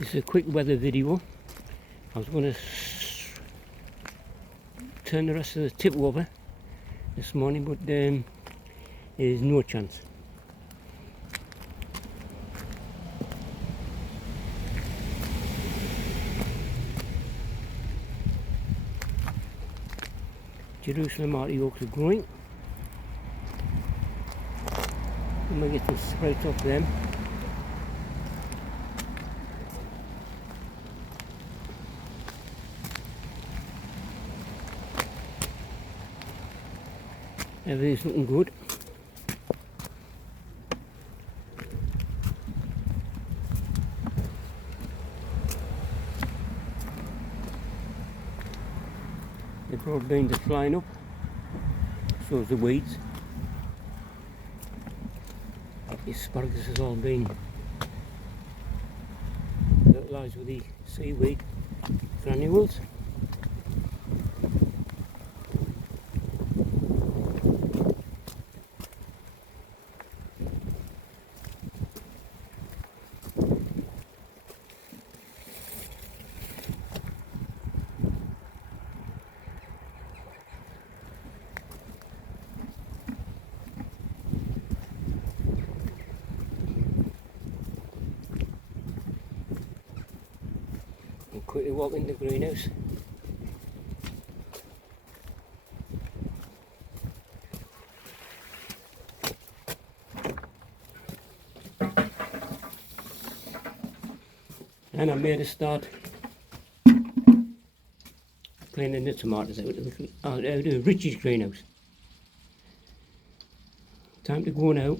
This is a quick weather video. I was going to turn the rest of the tip over this morning, but there's no chance. Jerusalem artichokes are growing. I'm going to get some sprouts off them. Everything's looking good. The broad beans are flying up, so is the weeds. The asparagus has all been fertilised with the seaweed granules. I'll quickly walk in the greenhouse. And I made a start cleaning the tomatoes out of Richie's greenhouse. Time to go now.